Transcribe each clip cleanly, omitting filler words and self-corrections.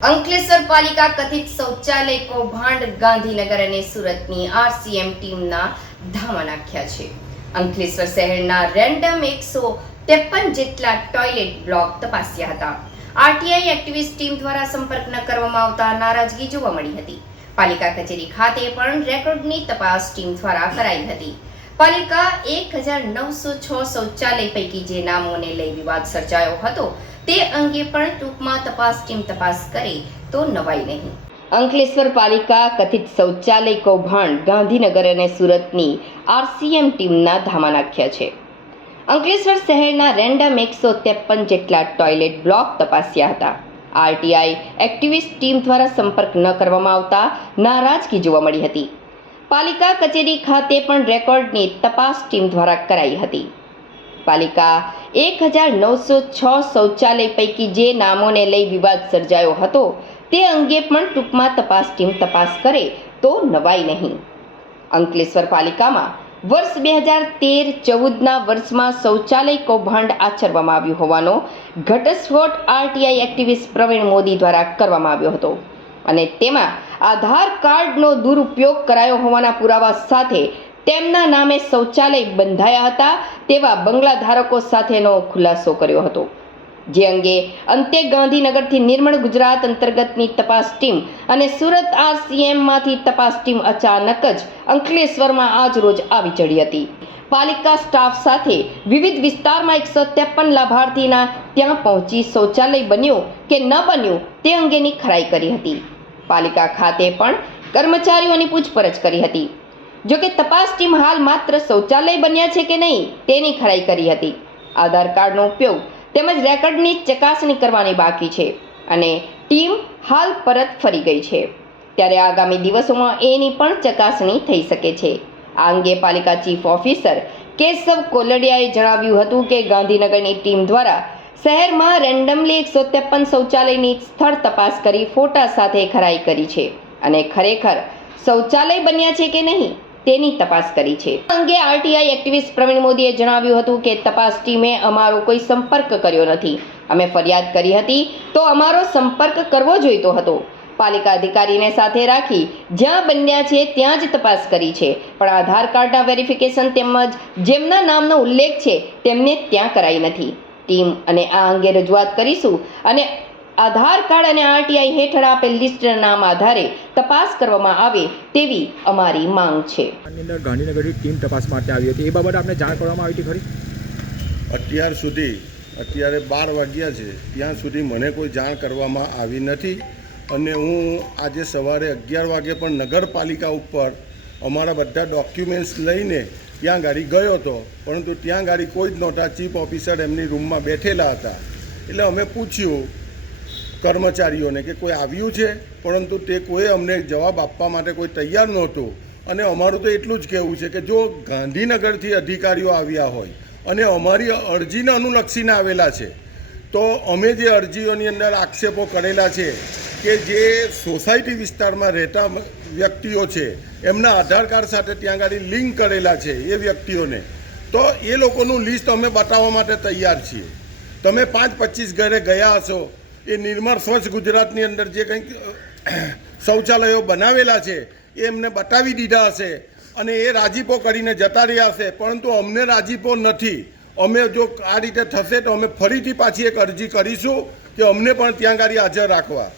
અંકલેશ્વર પાલિકા કથિત શૌચાલય કૌભાંડ ગાંધીનગર અને સુરતની આરસીએમ ટીમના ધામા નાખ્યા છે। અંકલેશ્વર શહેરના રેન્ડમ 153 જેટલા ટોયલેટ બ્લોક તપાસ્યા હતા। આરટીઆઈ એક્ટિવિસ્ટ ટીમ દ્વારા સંપર્ક ન કરવામાં આવતા નારાજગી જોવા મળી હતી। પાલિકા કચેરી ખાતે પણ રેકોર્ડની તપાસ ટીમ દ્વારા કરાઈ હતી। પાલિકા 1906 શૌચાલય પૈકી જે નામોને લઈ વિવાદ સર્જાયો હતો તે અંગે પણ ટૂંકમાં તપાસ ટીમ તપાસ કરે તો નવાઈ નહીં। અંકલેશ્વર પાલિકા કથિત શૌચાલય કૌભાંડ ગાંધીનગર અને સુરતની આરસીએમ ટીમના ધામા નાખ્યા છે। અંકલેશ્વર શહેરના રેન્ડમ 153 જેટલા ટોયલેટ બ્લોક તપાસ્યા હતા। આરટીઆઈ એક્ટિવિસ્ટ ટીમ દ્વારા સંપર્ક ન કરવામાં આવતા નારાજગી જોવા મળી હતી। પાલિકા કચેરી ખાતે પણ રેકોર્ડની તપાસ ટીમ દ્વારા કરાઈ હતી। પાલિકા 1906 શૌચાલય પૈકી જે નામોને લઈ વિવાદ સર્જાયો હતો તે અંગે પણ ટૂંકમાં તપાસ ટીમ તપાસ કરે તો નવાઈ નહીં। અંકલેશ્વર પાલિકામાં વર્ષ 2013-14ના વર્ષમાં શૌચાલય કૌભાંડ આચરવામાં આવ્યું હોવાનો ઘટસ્ફોટ આરટીઆઈ એક્ટિવિસ્ટ પ્રવીણ મોદી દ્વારા કરવામાં આવ્યો હતો અને તેમાં આધાર કાર્ડનો દુરુપયોગ કરાયો હોવાના પુરાવા સાથે તેમના નામે શૌચાલય બંધાયા હતા તેવા બંગલા ધારકો સાથેનો ખુલાસો કર્યો હતો, જે અંગે અંતે ગાંધીનગરથી નિર્મળ ગુજરાત અંતર્ગતની તપાસ ટીમ અને સુરત આરસીએમમાંથી તપાસ ટીમ અચાનક જ અંકલેશ્વરમાં આજ રોજ આવી ચડી હતી। પાલિકા સ્ટાફ સાથે વિવિધ વિસ્તારમાં 153 લાભાર્થીના ત્યાં પહોંચી શૌચાલય બન્યું કે ન બન્યું તે અંગેની ખરાઈ કરી હતી। પાલિકા ખાતે પણ કર્મચારીઓની પૂછપરછ કરી હતી। જોકે તપાસ ટીમ હાલ માત્ર શૌચાલય બન્યા છે કે નહીં તેની ખરાઈ કરી હતી। આધાર કાર્ડનો ઉપયોગ તેમજ રેકોર્ડની ચકાસણી કરવાની બાકી છે અને ટીમ હાલ પરત ફરી ગઈ છે, ત્યારે આગામી દિવસોમાં એની પણ ચકાસણી થઈ શકે છે। આ અંગે પાલિકા ચીફ ઓફિસર કેશવ કોલડિયાએ જણાવ્યું હતું કે ગાંધીનગરની ટીમ દ્વારા શહેરમાં રેન્ડમલી 153 શૌચાલયની સ્થળ તપાસ કરી ફોટા સાથે ખરાઈ કરી છે અને ખરેખર શૌચાલય બન્યા છે કે નહીં તેની તપાસ કરી છે। આ અંગે આરટીઆઈ એક્ટિવિસ્ટ પ્રવીણ મોદીએ જણાવ્યું હતું કે તપાસ ટીમે અમારો કોઈ સંપર્ક કર્યો નથી। અમે ફરિયાદ કરી હતી તો અમારો સંપર્ક કરવો જોઈતો હતો। પાલિકા અધિકારીને સાથે રાખી જ્યાં બન્યા છે ત્યાં જ તપાસ કરી છે, પણ આધાર કાર્ડના વેરિફિકેશન તેમજ જેમના નામનો ઉલ્લેખ છે તેમને ત્યાં કરાઈ નથી। ટીમ અને આ અંગે રજૂઆત કરીશું અને આધાર કાર્ડ અને આરટીઆઈ હેઠળ આપેલ લિસ્ટના નામ આધારે તપાસ કરવામાં આવે તેવી અમારી માંગ છે। ગાંધીનગરની ટીમ તપાસ માટે આવી હતી, એ બાબતે આપણે જાણ કરવામાં આવી હતી ખરી? અત્યાર સુધી અત્યારે 12 વાગ્યા છે ત્યાં સુધી મને કોઈ જાણ કરવામાં આવી નથી અને હું આજે સવારે 11 વાગે પણ નગરપાલિકા ઉપર અમારા બધા ડોક્યુમેન્ટ્સ લઈને ત્યાં ગાડી ગયો હતો, પરંતુ ત્યાં ગાડી કોઈ જ નહોતા। ચીફ ઓફિસર એમની રૂમમાં બેઠેલા હતા, એટલે અમે પૂછ્યું કર્મચારીઓને કે કોઈ આવ્યું છે, પરંતુ તે કોઈ અમને જવાબ આપવા માટે કોઈ તૈયાર નહોતું। અને અમારું તો એટલું જ કહેવું છે કે જો ગાંધીનગરથી અધિકારીઓ આવ્યા હોય અને અમારી અરજીને અનુલક્ષીને આવેલા છે તો અમે જે અરજીઓની અંદર આક્ષેપો કરેલા છે કે જે સોસાયટી વિસ્તારમાં રહેતા વ્યક્તિઓ છે એમના આધાર કાર્ડ સાથે ત્યાં ગાડી લિંક કરેલા છે એ વ્યક્તિઓને, તો એ લોકોનું લિસ્ટ અમે બતાવવા માટે તૈયાર છીએ। તમે 5-25 ઘરે ગયા હશો, એ નિર્મળ સ્વચ્છ ગુજરાતની અંદર જે કંઈક શૌચાલયો બનાવેલા છે એ એમને બતાવી દીધા હશે અને એ રાજીપો કરીને જતા રહ્યા હશે, પરંતુ અમને રાજીપો નથી। અમે જો આ રીતે થશે તો અમે ફરીથી પાછી એક અરજી કરીશું કે અમને પણ ત્યાં ગાડી હાજર રાખવા।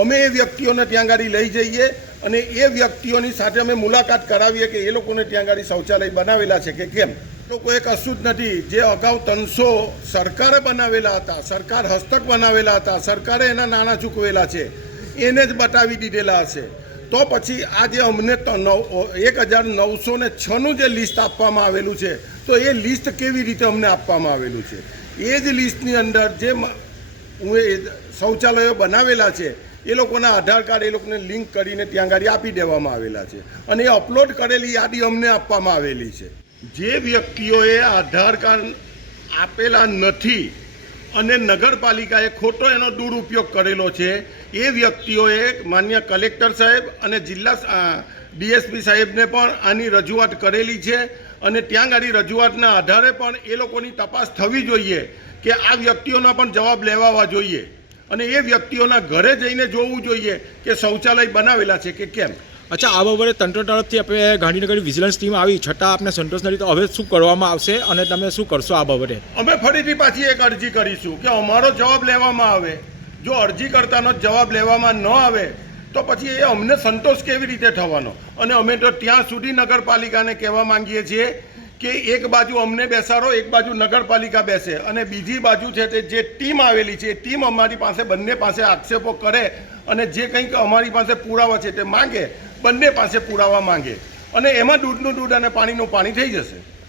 અમે એ વ્યક્તિઓને ત્યાં ગાડી લઈ જઈએ અને એ વ્યક્તિઓની સાથે અમે મુલાકાત કરાવીએ કે એ લોકોને ત્યાં ગાડી શૌચાલય બનાવેલા છે કે કેમ। લોકોએ કશું જ નથી, જે અગાઉ 300 સરકારે બનાવેલા હતા, સરકાર હસ્તક બનાવેલા હતા, સરકારે એના નાણાં ચૂકવેલા છે એને જ બતાવી દીધેલા હશે, તો પછી આજે અમને 1906નું જે લિસ્ટ આપવામાં આવેલું છે તો એ લિસ્ટ કેવી રીતે અમને આપવામાં આવેલું છે? એ જ લિસ્ટની અંદર જે શૌચાલયો બનાવેલા છે એ લોકોના આધાર કાર્ડ એ લોકોને લિંક કરીને ત્યાં ગાડી આપી દેવામાં આવેલા છે અને એ અપલોડ કરેલી યાદી અમને આપવામાં આવેલી છે। જે વ્યક્તિઓએ આધાર કાર્ડ આપેલા નથી અને નગરપાલિકાએ ખોટો એનો દુરુપયોગ કરેલો છે એ વ્યક્તિઓએ માન્ય કલેક્ટર સાહેબ અને જિલ્લા ડીએસપી સાહેબને પણ આની રજૂઆત કરેલી છે અને ત્યાં ગાડી રજૂઆતના આધારે પણ એ લોકોની તપાસ થવી જોઈએ કે આ વ્યક્તિઓના પણ જવાબ લેવાવા જોઈએ। અને એ વ્યક્તિઓના ઘરે જઈને જોવું જોઈએ કે શૌચાલય બનાવેલા છે કે કેમ. અચ્છા, આ બાબતે તંત્ર તરફથી આપણે ગાંધીનગરની વિજિલન્સ ટીમ આવી છતાં આપને સંતોષ નથી, તો હવે શું કરવામાં આવશે અને તમે શું કરશો આ બાબતે? અમે ફરીથી પાછી એક અરજી કરીશું કે અમારો જવાબ લેવામાં આવે. જો અરજી કરતાનો જવાબ લેવામાં ન આવે તો પછી એ અમને સંતોષ કેવી રીતે થવાનો? અને અમે તો ત્યાં સુધી નગરપાલિકાને કહેવા માંગીએ છીએ કે એક બાજુ અમને બેસાડો, એક બાજુ નગરપાલિકા બેસે, અને બીજી બાજુ છે તે જે ટીમ આવેલી છે એ ટીમ અમારી પાસે બંને પાસે આક્ષેપો કરે અને જે કંઈક અમારી પાસે પુરાવા છે તે માંગે, બંને પાસે પુરાવા માંગે, અને એમાં દૂધનું દૂધ અને પાણીનું પાણી થઈ જશે.